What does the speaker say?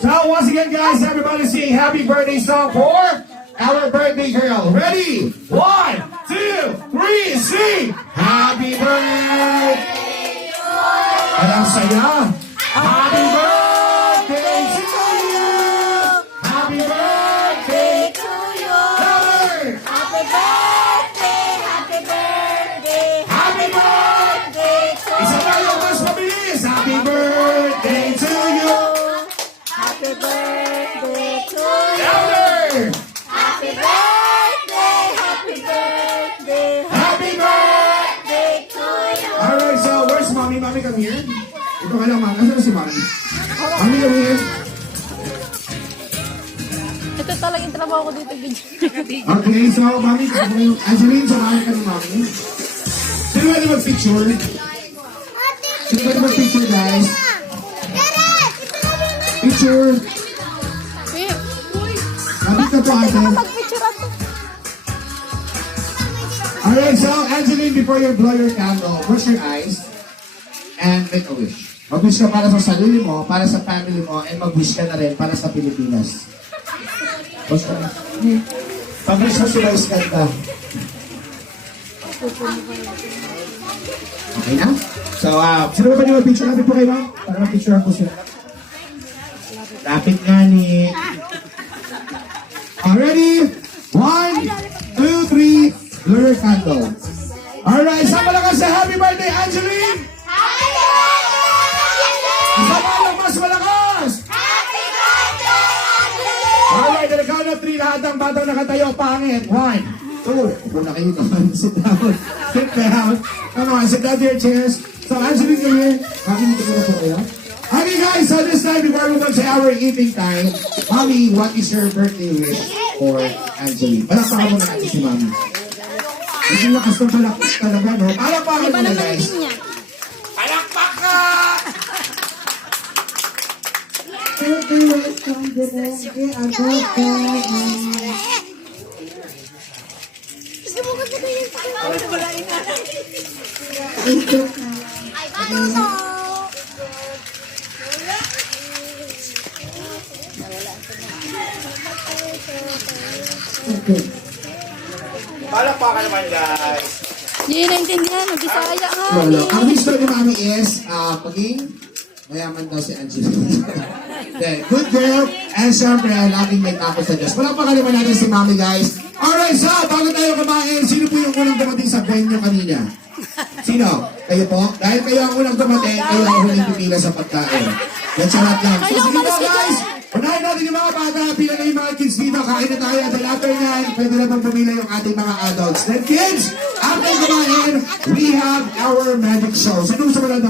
So once again, guys, everybody sing happy birthday song for our birthday girl. Ready? 1, 2, 3, sing! Happy birthday! Alam saya! Happy birthday to you! Happy birthday to you. Lover! Happy birthday, happy birthday, Happy birthday! to Isa tayo mas mabilis! Happy birthday to you! Happy birthday to you. Louder! Happy birthday, happy birthday, Happy birthday! to you. Alright, so where's mommy? Mommy, come here. Ito ka lang, mami. Asan si mommy? Mommy, come here. Ito talaga yung trabaho ko dito, video. Okay, so mommy, Angeline, samahan ka ni mommy. Sino pwede mag-picture? Sino pwede mag-picture, guys? Picture. Kapit na po ate. Pag-picture ako. Alright, so Angeline, before you blow your candle, brush your eyes and make a wish. Mag-wish ka para sa sarili mo, para sa family mo, and mag-wish ka na rin para sa Pilipinas. Wish ka na. Pag-wish mo sila is ganda. Okay na? So, sino ba pwede mag-picture? Lapit po kayo, ma'am? Para mag-picture po sila. Lapit nga ni... Ready? 1, 2, 3, blow your candle. Alright, sama lang ka sa happy birthday, Angeline! Sama lang mas malakas! Alright, on the count of 3, lahat ng batang nakatayo, pangit. 1, 2, upo na kayo naman. Sit down. Sit down. Come on, sit down to your chairs. So, Angeline, come here. Mommy, dito na po kayo. Okay, guys, so this time, before we go to our eating time, Mommy, what is your birthday wish for Angeline? Palakpakan mo na natin si Mommy. Hindi lakas ng palakpak talaga, no? Palakpakan mo na, guys. Palakpak ka! Palakpakan naman, guys. Hindi naintindihan, mag-isaya nga. Lolo, ang history ni Mami is, maging mayaman daw si Angeline. Okay, good girl, and syempre, laging may takot sa Diyos. Palakpakan naman natin si Mami, guys. Alright, so, bago tayo kumain, sino po yung unang dumating sa venue kanina? Sino? Kayo po? Dahil kayo ang unang dumating, kayo ang huling pipila sa pagkain. Yan sa lahat lang. So, sige po, guys! Unahin natin yung mga bata, pila na yung mga kids dito, kain na tayo, at after nyan, pwede na pang pumila yung ating mga adults. Then kids, after kumain, we have our magic show. So, nung sa mga